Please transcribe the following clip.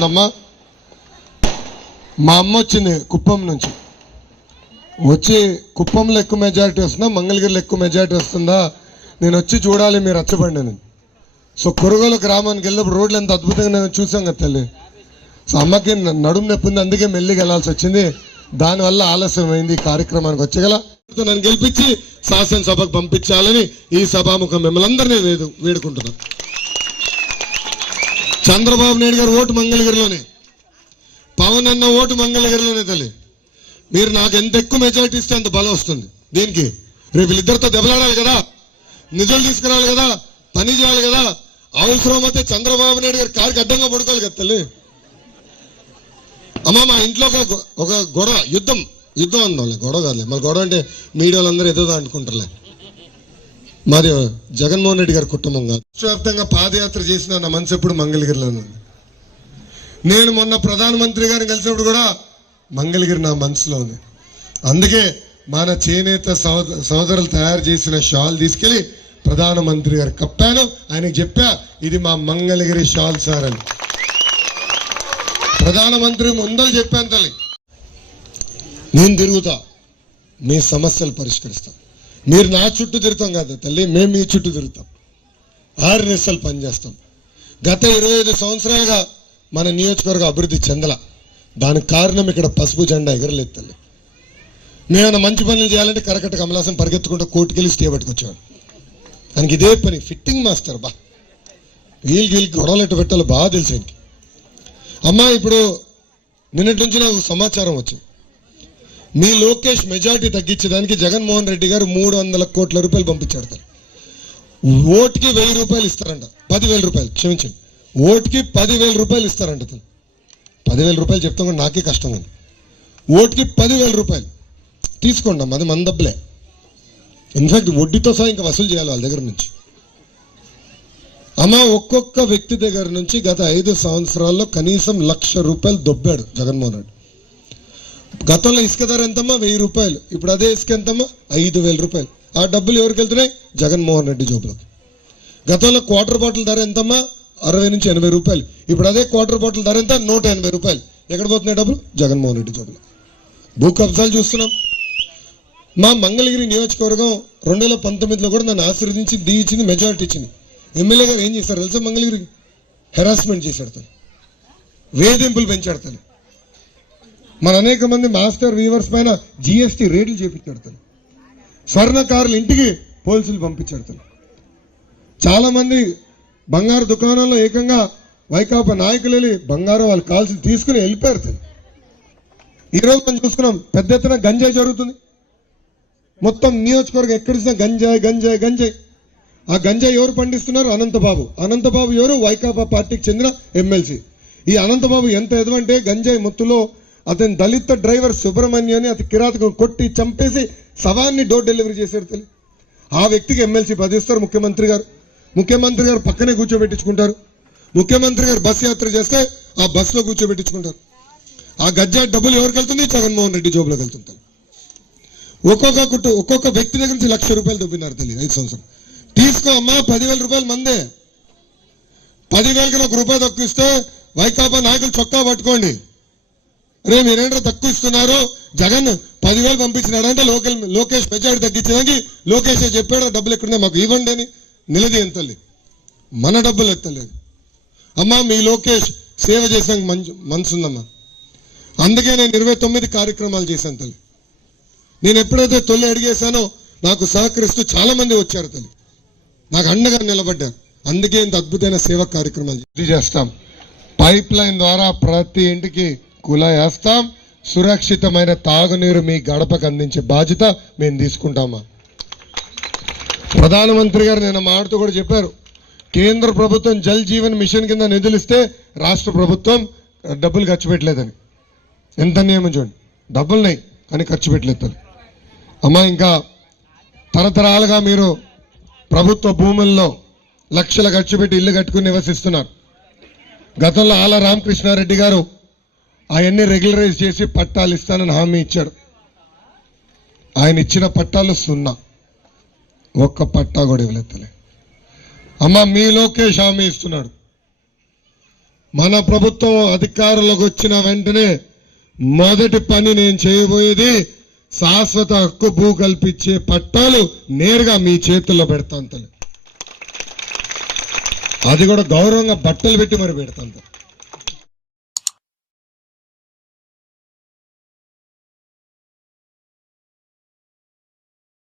వచ్చిందమ్మా మా అమ్మ వచ్చింది కుప్పం నుంచి. వచ్చి కుప్పంలో ఎక్కువ మెజారిటీ వస్తుందా? మంగళగిరిలో ఎక్కువ మెజారిటీ వస్తుందా? నేను వచ్చి చూడాలి మీరు రచ్చబండి నేను సో కొరగోలు గ్రామానికి వెళ్ళినప్పుడు రోడ్లు ఎంత అద్భుతంగా నేను చూసాం కదా తల్లి. సో అమ్మకి నడుము నొప్పి ఉంది అందుకే మెల్లిగా వెళ్ళాల్సి వచ్చింది. దానివల్ల ఆలస్యమైంది ఈ కార్యక్రమానికి వచ్చగల నన్ను గెలిపించి శాసనసభకు పంపించాలని ఈ సభాముఖం మిమ్మల్ని అందరినీ వేడుకుంటున్నాను. చంద్రబాబు నాయుడు గారు ఓటు మంగళగిరిలోనే. పవన్ అన్న ఓటు మంగళగిరిలోనే తల్లి. మీరు నాకు ఎంత ఎక్కువ మెజారిటీ ఇస్తే అంత బలం వస్తుంది. దీనికి రేపు వీళ్ళిద్దరితో దెబ్బలాడాలి కదా. నిధులు తీసుకురావాలి కదా. పని చేయాలి కదా. అవసరం అయితే చంద్రబాబు నాయుడు గారు కారుకి అడ్డంగా పడుకోవాలి కదా తల్లి. అమ్మా మా ఇంట్లో ఒక గొ- ఒక గొడవ యుద్ధం. యుద్ధం అందాం గొడవ కాదులే. మరి గొడవ అంటే మీడియాలో అందరూ ఏదో అనుకుంటారులే మరి జగన్మోహన్ రెడ్డి గారి కుటుంబం కాదు. వ్యాప్తంగా పాదయాత్ర చేసిన నా మనసు ఎప్పుడు మంగళగిరిలోనే ఉంది. నేను మొన్న ప్రధానమంత్రి గారిని కలిసినప్పుడు కూడా మంగళగిరి నా మనసులో ఉంది. అందుకే మన చేనేత సోద సోదరులు తయారు చేసిన షాల్ తీసుకెళ్ళి ప్రధానమంత్రి గారు కప్పాను. ఆయనకి చెప్పా ఇది మా మంగళగిరి షాల్ సార్ అని. ప్రధానమంత్రి ముందర చెప్పాను తల్లి. నేను తిరుగుతా మీ సమస్యలు పరిష్కరిస్తాం. మీరు నా చుట్టూ తిరుగుతాం కదా తల్లి మేము మీ చుట్టూ తిరుగుతాం. ఆరు నిమిషాలు పనిచేస్తాం. గత ఇరవై ఐదు సంవత్సరాలుగా మన నియోజకవర్గ అభివృద్ధి చెందల. దానికి కారణం ఇక్కడ పసుపు జెండా ఎగరలేదు తల్లి. మేమైనా మంచి పనులు చేయాలంటే కరకట్ట కమలాసం పరిగెత్తుకుంటూ కోర్టుకెళ్ళి స్టే పట్టుకొచ్చాడు దానికి ఇదే పని ఫిట్టింగ్ మాస్టర్ బా. వీళ్ళకి వీళ్ళకి గొడవలు ఎట్టు పెట్టాలో బాగా తెలుసు అమ్మా ఇప్పుడు నిన్నటి నుంచి నాకు సమాచారం వచ్చింది. మీ లోకేష్ మెజార్టీ తగ్గించడానికి జగన్మోహన్ రెడ్డి గారు మూడు వందల కోట్ల రూపాయలు పంపించాడు ఓటుకి వెయ్యి రూపాయలు ఇస్తారంట. పదివేల రూపాయలు. క్షమించండి. ఓటుకి పదివేల రూపాయలు ఇస్తారంట తను పదివేల రూపాయలు చెప్తాం కూడా నాకే కష్టం ఉంది ఓటుకి పదివేల రూపాయలు. తీసుకోండి అమ్మ అది మన డబ్బులే. ఇన్ఫాక్ట్ వడ్డీతో సహా ఇంకా వసూలు చేయాలి వాళ్ళ దగ్గర నుంచి. అమ్మ ఒక్కొక్క వ్యక్తి దగ్గర నుంచి గత ఐదు సంవత్సరాల్లో కనీసం లక్ష రూపాయలు దొబ్బాడు జగన్మోహన్ రెడ్డి. గతంలో ఇసుక ధర ఎంతమ్మా? వెయ్యి రూపాయలు. ఇప్పుడు అదే ఇసుక ఎంతమ్మా? ఐదు వేల రూపాయలు. ఆ డబ్బులు ఎవరికి వెళ్తున్నాయి? జగన్మోహన్ రెడ్డి జోబులకు. గతంలో క్వార్టర్ బాటిల్ ధర ఎంతమ్మా? అరవై నుంచి ఎనభై రూపాయలు. ఇప్పుడు అదే క్వార్టర్ బాటిల్ ధర ఎంత? నూట ఎనభై రూపాయలు. ఎక్కడ పోతున్నాయి డబ్బులు? జగన్మోహన్ రెడ్డి జోబులో భూ కబ్జాలు చూస్తున్నాం. మా మంగళగిరి నియోజకవర్గం రెండు వేల పంతొమ్మిదిలో కూడా నన్ను ఆశీర్వదించి దిగించింది మెజారిటీ ఇచ్చింది. ఎమ్మెల్యే గారు ఏం చేశారు తెలుసా మంగళగిరికి? హెరాస్మెంట్ చేశాడు తను. వేధింపులు పెంచాడు తను. మన అనేక మంది మాస్టర్ వీవర్స్ పైన జిఎస్టీ రేట్లు చేపించాడుతాను స్వర్ణకారులు ఇంటికి పోలీసులు పంపించాడుతాను చాలామంది బంగారు దుకాణంలో ఏకంగా వైకాపా నాయకులు వెళ్ళి బంగారం వాళ్ళు కాల్సి తీసుకుని వెళ్ళిపోయారు తను. ఈరోజు మనం చూసుకున్నాం పెద్ద ఎత్తున గంజాయి జరుగుతుంది. మొత్తం నియోజకవర్గం ఎక్కడిసిన గంజాయి గంజాయి గంజాయి. ఆ గంజాయి ఎవరు పండిస్తున్నారు? అనంతబాబు. అనంతబాబు ఎవరు? వైకాపా పార్టీకి చెందిన ఎమ్మెల్సీ. ఈ అనంతబాబు ఎంత ఎదవంటే గంజాయి మొత్తులో అతని దళిత డ్రైవర్ సుబ్రహ్మణ్యాన్ని అతి కిరాతకం కొట్టి చంపేసి శవాన్ని డోర్ డెలివరీ చేశాడు తల్లి. ఆ వ్యక్తికి ఎమ్మెల్సీ పదిస్తారు ముఖ్యమంత్రి గారు. ముఖ్యమంత్రి గారు పక్కనే కూర్చోబెట్టించుకుంటారు. ముఖ్యమంత్రి గారు బస్ యాత్ర చేస్తే ఆ బస్సులో కూర్చోబెట్టించుకుంటారు. ఆ గజ్జా డబ్బులు ఎవరికి వెళ్తుంది? జగన్మోహన్ రెడ్డి జోబులోకి వెళ్తుంటారు ఒక్కొక్క కుటుంబ ఒక్కొక్క వ్యక్తి దగ్గర నుంచి లక్ష రూపాయలు దొబ్బినారు తల్లి ఐదు సంవత్సరం తీసుకో అమ్మా పదివేల రూపాయలు మందే. పదివేలకి ఒక రూపాయి తక్కువ ఇస్తే వైకాపా నాయకులు చొక్కా పట్టుకోండి. రేపు మీరేంటో తక్కువ ఇస్తున్నారు జగన్ పదివేలు పంపించినాడంటే లోకల్ లోకేష్ మెజారిటీ తగ్గించడానికి లోకేష్ చెప్పాడు డబ్బులు ఎక్కడున్నాయి మాకు ఇవ్వండి అని. నిలది తల్లి? మన డబ్బులు ఎత్తలేదు. అమ్మా మీ లోకేష్ సేవ చేసాక మంచి అందుకే నేను ఇరవై తొమ్మిది కార్యక్రమాలు చేశాను తల్లి. నేను ఎప్పుడైతే తొలి అడిగేశానో నాకు సహకరిస్తూ చాలా మంది వచ్చారు తల్లి. నాకు అండగా నిలబడ్డారు. అందుకే ఇంత అద్భుతమైన సేవా కార్యక్రమాలు చేస్తాం. పైప్ లైన్ ద్వారా ప్రతి ఇంటికి కుల వేస్తాం సురక్షితమైన తాగునీరు మీ గడపకు అందించే బాధ్యత మేము తీసుకుంటామా? ప్రధానమంత్రి గారు నిన్న మాడుతూ కూడా చెప్పారు కేంద్ర ప్రభుత్వం జల్ జీవన్ మిషన్ కింద నిధులు ఇస్తే రాష్ట్ర ప్రభుత్వం డబ్బులు ఖర్చు పెట్టలేదని. ఎంత నియమం చూడండి. డబ్బులున్నాయి కానీ ఖర్చు పెట్టలేదు తల్లి. అమ్మా ఇంకా తరతరాలుగా మీరు ప్రభుత్వ భూముల్లో లక్షలు ఖర్చు పెట్టి ఇల్లు కట్టుకుని నివసిస్తున్నారు. గతంలో ఆల రామకృష్ణారెడ్డి గారు అవన్నీ రెగ్యులరైజ్ చేసి పట్టాలు ఇస్తానని హామీ ఇచ్చాడు. ఆయన ఇచ్చిన పట్టాలు సున్నా. ఒక్క పట్టా కూడా ఇవ్వలేతలే అమ్మ మీ లోకేష్ హామీ ఇస్తున్నాడు. మన ప్రభుత్వం అధికారంలోకి వచ్చిన వెంటనే మొదటి పని నేను చేయబోయేది శాశ్వత హక్కు భూ కల్పించే పట్టాలు నేరుగా మీ చేతుల్లో పెడతాను తల్లి. అది కూడా గౌరవంగా బట్టలు పెట్టి మరి పెడతాను తల్లి.